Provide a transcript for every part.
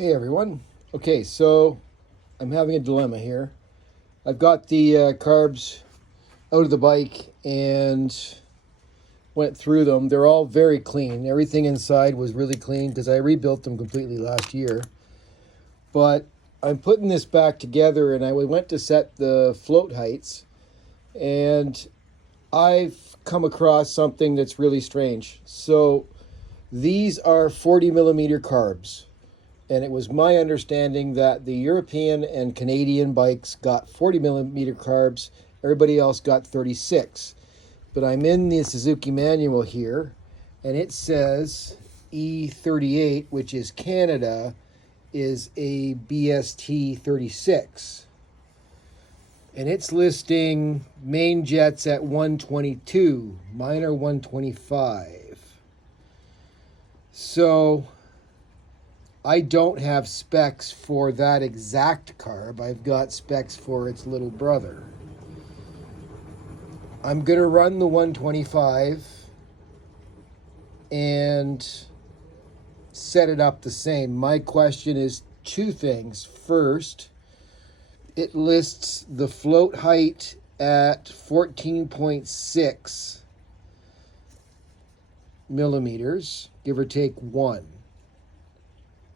Hey everyone. Okay, so I'm having a dilemma here. I've got the carbs out of the bike and went through them. They're all very clean. Everything inside was really clean because I rebuilt them completely last year. But I'm putting this back together and I went to set the float heights and I've come across something that's really strange. So these are 40 millimeter carbs. And it was my understanding that the European and Canadian bikes got 40 millimeter carbs. Everybody else got 36. But I'm in the Suzuki manual here, and it says E38, which is Canada, is a BST 36. And it's listing main jets at 122. Mine are 125. So I don't have specs for that exact carb. I've got specs for its little brother. I'm going to run the 125 and set it up the same. My question is two things. First, it lists the float height at 14.6 millimeters, give or take 1.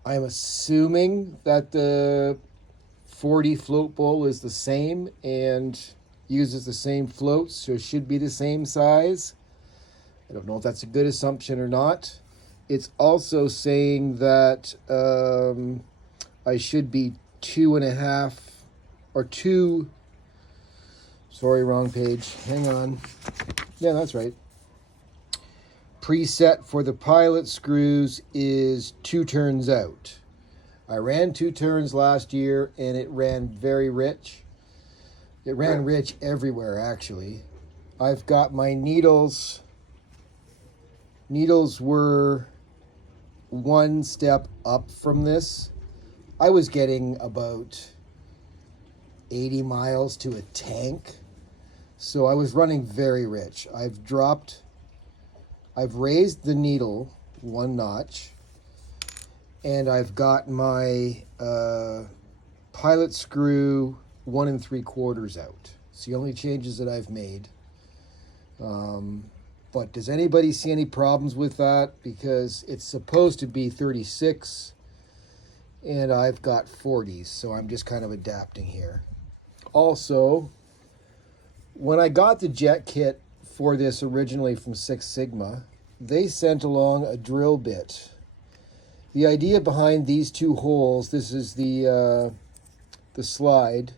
I'm assuming that the 40 float bowl is the same and uses the same floats, so it should be the same size. I don't know if that's a good assumption or not. It's also saying that I should be 2.5 or 2. Sorry, wrong page. Hang on. Yeah, that's right. Preset for the pilot screws is 2 turns out. I ran 2 turns last year and it ran very rich. It ran rich everywhere, actually. I've got my needles. Needles were 1 step up from this. I was getting about 80 miles to a tank. So I was running very rich. I've raised the needle 1 notch, and I've got my pilot screw 1 3/4 out. It's the only changes that I've made. But does anybody see any problems with that? Because it's supposed to be 36, and I've got 40s, so I'm just kind of adapting here. Also, when I got the jet kit for this originally from Six Sigma, they sent along a drill bit. The idea behind these 2 holes, this is the slide.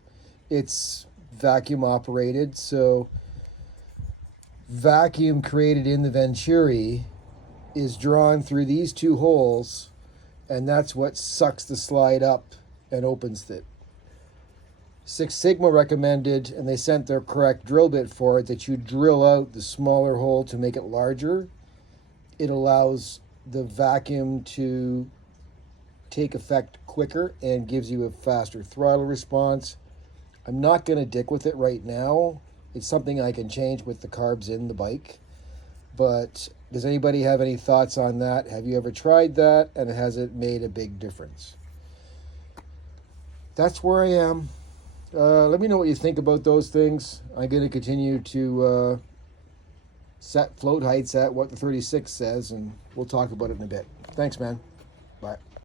It's vacuum operated, so vacuum created in the Venturi is drawn through these 2 holes, and that's what sucks the slide up and opens it. Six Sigma recommended, and they sent their correct drill bit for it, that you drill out the smaller hole to make it larger. It allows the vacuum to take effect quicker and gives you a faster throttle response. I'm not going to dick with it right now. It's something I can change with the carbs in the bike. But does anybody have any thoughts on that? Have you ever tried that, and has it made a big difference? That's where I am. Let me know what you think about those things. I'm going to continue to set float heights at what the 36 says, and we'll talk about it in a bit. Thanks, man. Bye.